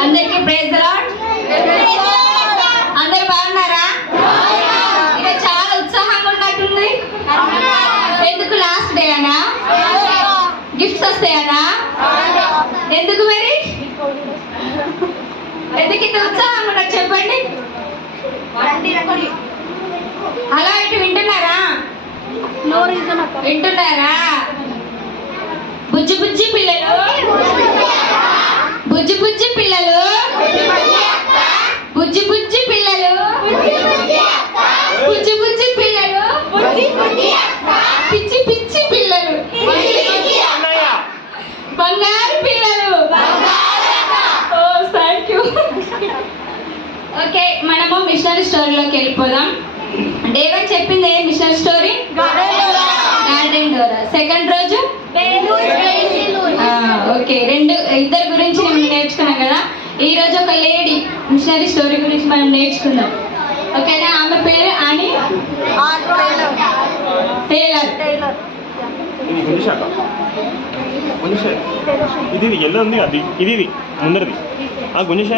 అందరికీ praise the lord. అందరు బాగున్నారా? ఇది చాలా ఉత్సాహంగా ఉన్నట్టుంది. ఎందుకు? లాస్ట్ డే అనా? గిఫ్ట్స్ వస్తాయనా? ఎందుకు మరి? ఎందుకు ఇంత ఉత్సాహంగా ఉన్నారు చెప్పండి. అలా ఇటు వింటున్నారా? వింటున్నారా? బుజ్జి బుజ్జి పిల్లలు, బుజ్జి బుజ్జి పిల్లలు, బుజ్జి బుజ్జి పిల్లలు, బుజ్జి బుజ్జి పిల్లలు, పిచ్చి పిచ్చి పిల్లలు, బంగారు పిల్లలు. Oh thank you. ఓకే, మనము మిషనరీ స్టోరీలోకి వెళ్ళిపోదాం. డేవన్ చెప్పింది ఏ మిషనరీ స్టోరీ? గార్డెన్ డోరా. సెకండ్ రోజు ఓకే, ఇద్దరు గురించి మనం నేర్చుకున్నాం కదా. ఈ రోజు ఒక లేడీ మిషనరీ స్టోరీ గురించి మనం నేర్చుకుందాం. ఓకేనా? ఆమె పేరు అని టేలర్. ఇది ఎల్లో ఉంది, అది ఇది ముందరది గుంజ.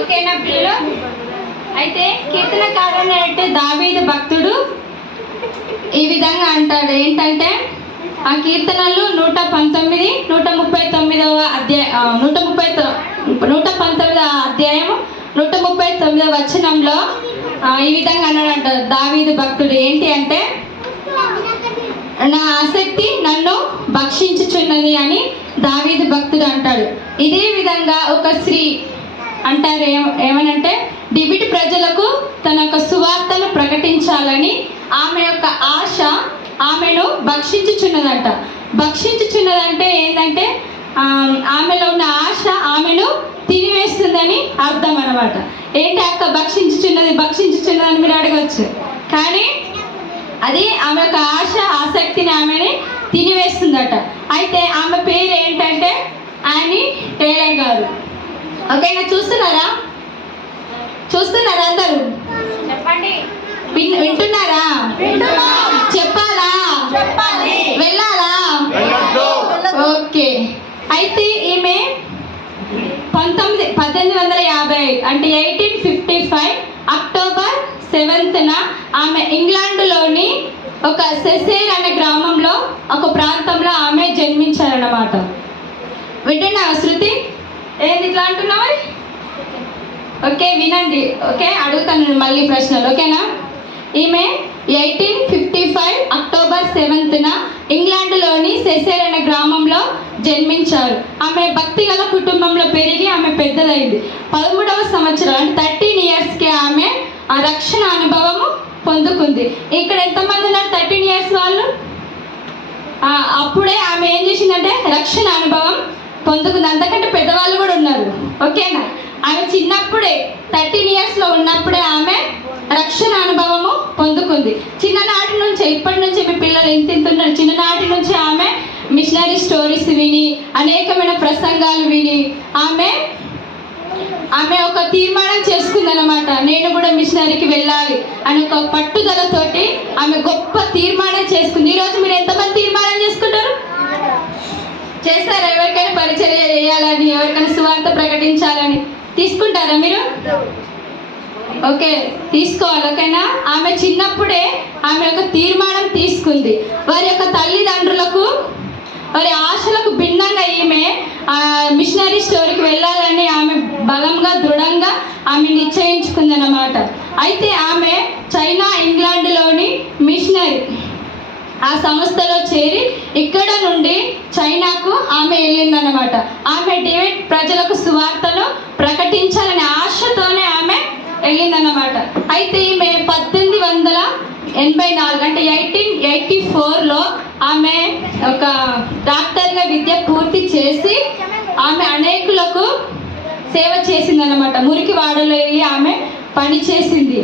ఓకేనా పిల్లలు? అయితే కీర్తనకారుడు అంటే దావీదు భక్తుడు ఈ విధంగా అంటాడు. ఏంటంటే ఆ కీర్తనలు 119, 139వ అధ్యాయం, 119వ అధ్యాయం 139వ వచనంలో ఈ విధంగా అన్నాడంట దావీదు భక్తుడు. ఏంటి అంటే, నా ఆసక్తి నన్ను భక్షించుచున్నది అని దావీదు భక్తుడు అంటాడు. ఇదే విధంగా ఒక స్త్రీ అంటారు ఏమనంటే, డిబిట్ ప్రజలకు తన యొక్క సువార్తను ప్రకటించాలని ఆమె యొక్క ఆశ ఆమెను భక్షించుచున్నదంట. భక్షించుచున్నదంటే ఏంటంటే ఆమెలో ఉన్న ఆశ ఆమెను తినివేస్తుందని అర్థం అన్నమాట. ఏంటి అక్క భక్షించుచున్నది అని మీరు అడగచ్చు. కానీ అది ఆమె యొక్క ఆశ, ఆసక్తిని ఆమెని తినివేస్తుందట. అయితే ఆమె పేరు ఏంటంటే అని టేలర్ గారు. ఓకేనా? చూస్తున్నారా అందరూ? చెప్పండి. వింటున్నారా? చెప్పాలా? వెళ్ళాలా? ఓకే. అయితే ఈమె 1850 అంటే 1855 అక్టోబర్ 7న ఆమె ఇంగ్లాండ్లోని ఒక సెసేర్ అనే గ్రామంలో, ఒక ప్రాంతంలో ఆమె జన్మించారన్నమాట. వింటున్నావా శృతి? ఏంది ఇట్లా అంటున్నావు? ఓకే, వినండి. ఓకే, అడుగుతాను మళ్ళీ ప్రశ్నలు. ఓకేనా? ఈమె 1855 అక్టోబర్ 7న ఇంగ్లాండ్లోని సెసేర్ అనే గ్రామంలో జన్మించారు. ఆమె భక్తిగల కుటుంబంలో పెరిగి ఆమె పెద్దదైంది. 13వ సంవత్సరం అంటే 13 ఇయర్స్కి ఆమె ఆ రక్షణ అనుభవము పొందుకుంది. ఇక్కడ ఎంతమంది ఉన్నారు 13 ఇయర్స్ వాళ్ళు? అప్పుడే ఆమె ఏం చేసిందంటే రక్షణ అనుభవం పొందుకుంది. అంతకంటే పెద్దవాళ్ళు కూడా ఉన్నారు. ఓకేనా? ఆమె చిన్నప్పుడే 13 ఇయర్స్లో ఉన్నప్పుడే ఆమె రక్షణ అనుభవము పొందుకుంది. చిన్ననాటి నుంచి, ఇప్పటి నుంచి మీ పిల్లలు ఇంతున్నారు, చిన్ననాటి నుంచి ఆమె మిషనరీ స్టోరీస్ విని, అనేకమైన ప్రసంగాలు విని ఆమె ఒక తీర్మానం చేసుకుందనమాట. నేను కూడా మిషనరీకి వెళ్ళాలి అని ఒక పట్టుదలతోటి ఆమె గొప్ప తీర్మానం చేసుకుంది. ఈరోజు మీరు ఎంతమంది తీర్మానం చేసుకుంటారు? చేస్తారా? ఎవరికైనా పరిచర్య చేయాలని, ఎవరికైనా సువార్త ప్రకటించాలని తీసుకుంటారా మీరు? ఓకే, తీసుకోవాలి. ఓకేనా? ఆమె చిన్నప్పుడే ఆమె ఒక తీర్మానం తీసుకుంది. వారి యొక్క తల్లిదండ్రులకు, వారి ఆశలకు భిన్నంగా ఈమె మిషనరీ స్టోరీకి వెళ్ళాలని ఆమె బలంగా, దృఢంగా ఆమె నిశ్చయించుకుంది అన్నమాట. అయితే ఆమె చైనా, ఇంగ్లాండ్లోని మిషనరీ ఆ సంస్థలో చేరి ఇక్కడ నుండి చైనాకు ఆమె వెళ్ళిందన్నమాట. ఆమె డిబెట్ ప్రజలకు సువార్తను ప్రకటించాలనే ఆశతోనే ఆమె వెళ్ళిందన్నమాట. అయితే ఈమె 1884 అంటే 1884లో ఆమె ఒక డాక్టర్గా విద్య పూర్తి చేసి ఆమె అనేకులకు సేవ చేసిందన్నమాట. మురికి వాడలో వెళ్ళి ఆమె పని చేసింది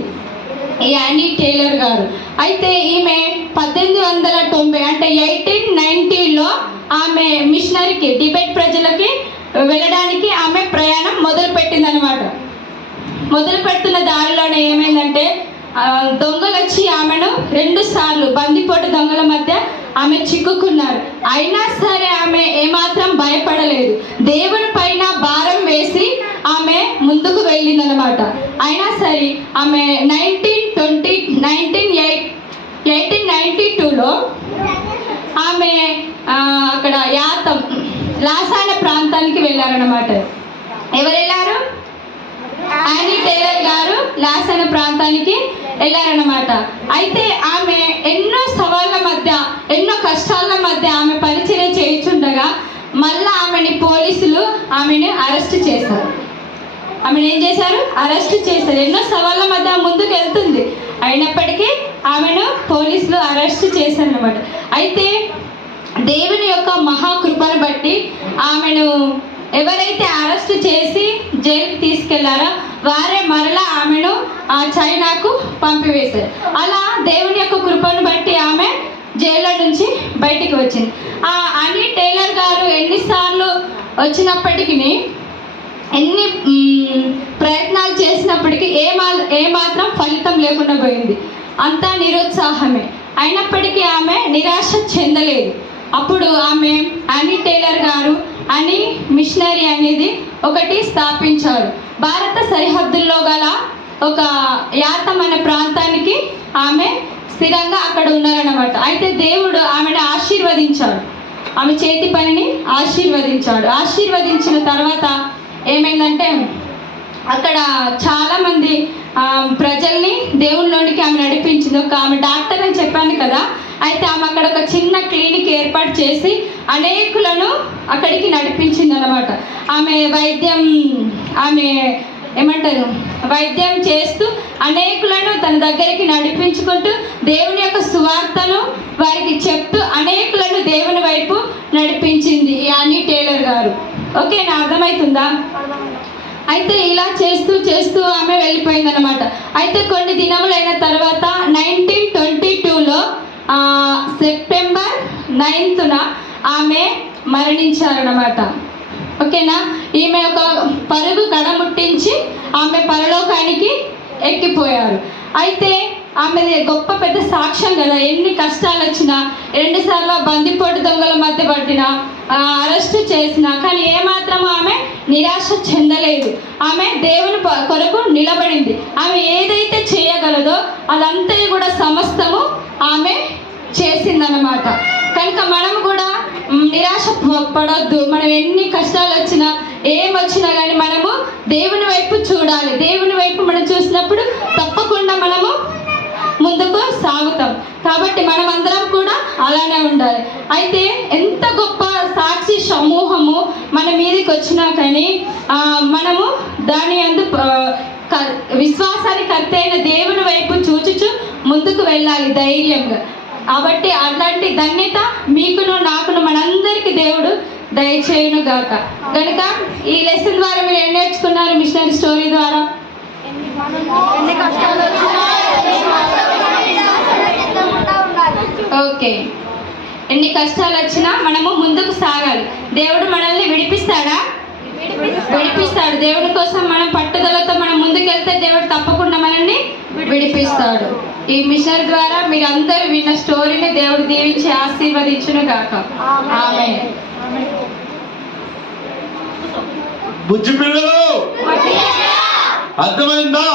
ఈ యానీ టేలర్ గారు. అయితే ఈమె 1890 అంటే 1890లో ఆమె మిషనరీకి, డిబెట్ ప్రజలకి వెళ్ళడానికి ఆమె ప్రయాణం మొదలు పెట్టిందనమాట. మొదలు పెడుతున్న దారిలోనే ఏమైందంటే దొంగలు వచ్చి ఆమెను 2 సార్లు బందిపోటు దొంగల మధ్య ఆమె చిక్కుకున్నారు. అయినా సరే ఆమె ఏమాత్రం భయపడలేదు. దేవుని పైన భారం వేసి ఆమె ముందుకు వెళ్ళిందనమాట. అయినా సరే ఆమె 1892లో ఆమె అక్కడ లాసాన ప్రాంతానికి వెళ్ళారనమాట. ఎవరు వెళ్ళారు? యానీ టేలర్ గారు లాసాన ప్రాంతానికి వెళ్ళారనమాట. అయితే ఆమె ఎన్నో సవాళ్ళ మధ్య, ఎన్నో కష్టాల మధ్య ఆమె పరిచయం చేయించుండగా మళ్ళా ఆమెని పోలీసులు ఆమెను అరెస్ట్ చేశారు. ఆమెను ఏం చేశారు? అరెస్ట్ చేశారు. ఎన్నో సవాళ్ళ మధ్య ముందుకు వెళ్తుంది, అయినప్పటికీ ఆమెను పోలీసులు అరెస్ట్ చేశారు అనమాట. అయితే దేవుని యొక్క మహాకృపను బట్టి ఆమెను ఎవరైతే అరెస్ట్ చేసి జైలుకి తీసుకెళ్లారో వారే మరలా ఆమెను చైనాకు పంపివేశారు. అలా దేవుని యొక్క కృపను బట్టి ఆమె జైల్లో నుంచి బయటికి వచ్చింది. యానీ టేలర్ గారు ఎన్నిసార్లు వచ్చినప్పటికీ, ఎన్ని ప్రయత్నాలు చేసినప్పటికీ ఏమాత్రం ఫలితం లేకుండా పోయింది. అంతా నిరుత్సాహమే. అయినప్పటికీ ఆమె నిరాశ చెందలేదు. అప్పుడు ఆమె యానీ టేలర్ గారు అని మిషనరీ అనేది ఒకటి స్థాపించారు. భారత సరిహద్దుల్లో గల ఒక యాతం అనే ప్రాంతానికి ఆమె స్థిరంగా అక్కడ ఉన్నారన్నమాట. అయితే దేవుడు ఆమెను ఆశీర్వదించాడు, ఆమె చేతి పనిని ఆశీర్వదించాడు. ఆశీర్వదించిన తర్వాత ఏమైందంటే అక్కడ చాలామంది ప్రజల్ని దేవుళ్ళలోనికి ఆమె నడిపించింది. ఆమె డాక్టర్ అని చెప్పాను కదా. అయితే ఆమె అక్కడ ఒక చిన్న క్లినిక్ ఏర్పాటు చేసి అనేకులను అక్కడికి నడిపించింది అన్నమాట. ఆమె వైద్యం చేస్తూ అనేకులను తన దగ్గరికి నడిపించుకుంటూ దేవుని యొక్క సువార్తను వారికి చెప్తూ అనేకులను దేవుని వైపు నడిపించింది యానీ టేలర్ గారు. ఓకేనా? అర్థమవుతుందా? అయితే ఇలా చేస్తూ ఆమె వెళ్ళిపోయింది అనమాట. అయితే కొన్ని దినములైన తర్వాత 1922లో సెప్టెంబర్ 9న ఆమె మరణించారన్నమాట. ఓకేనా? ఈమె ఒక పరుగు కడముట్టించి ఆమె పరలోకానికి ఎక్కిపోయారు. అయితే ఆమె గొప్ప పెద్ద సాక్ష్యం కదా. ఎన్ని కష్టాలు వచ్చినా, 2 సార్లు బందిపోటు దొంగల మధ్య పట్టినా, అరెస్ట్ చేసినా, కానీ ఏమాత్రము ఆమె నిరాశ చెందలేదు. ఆమె దేవుని కొరకు నిలబడింది. ఆమె ఏదైతే చేయగలదో అదంతా కూడా సమస్తము ఆమె చేసిందన్నమాట. కనుక మనము కూడా నిరాశ పడొద్దు. మనం ఎన్ని కష్టాలు వచ్చినా, ఏమొచ్చినా కానీ మనము దేవుని వైపు చూడాలి. దేవుని వైపు మనం చూసినప్పుడు తప్పకుండా మనము ముందుకు సాగుతాం. కాబట్టి మనమందరం కూడా అలానే ఉండాలి. అయితే ఎంత గొప్ప సాక్షి సమూహము మన మీదకి వచ్చినా కానీ మనము దాని అందు విశ్వాసానికి కర్తైన దేవుని వైపు చూచుచు ముందుకు వెళ్ళాలి ధైర్యంగా. కాబట్టి అలాంటి ధన్యత మీకును నాకును మనందరికీ దేవుడు దయచేయును గాక. కనుక ఈ లెసన్ ద్వారా మీరు ఏం నేర్చుకున్నారు? మిషనరీ స్టోరీ ద్వారా ఓకే, ఎన్ని కష్టాలు వచ్చినా మనము ముందుకు సాగాలి. దేవుడు మనల్ని విడిపిస్తాడా? విడిపిస్తాడు. దేవుడి కోసం మనం పట్టుదలతో మనం ముందుకెళ్తే దేవుడు తప్పకుండా మనల్ని విడిపిస్తాడు. ఈ మిషన్ ద్వారా మీరు అందరూ విన్న స్టోరీని దేవుడు దీవించి ఆశీర్వదించును గాక. ఆమేన్. బుజ్జి పిల్లలు అర్థమైందా?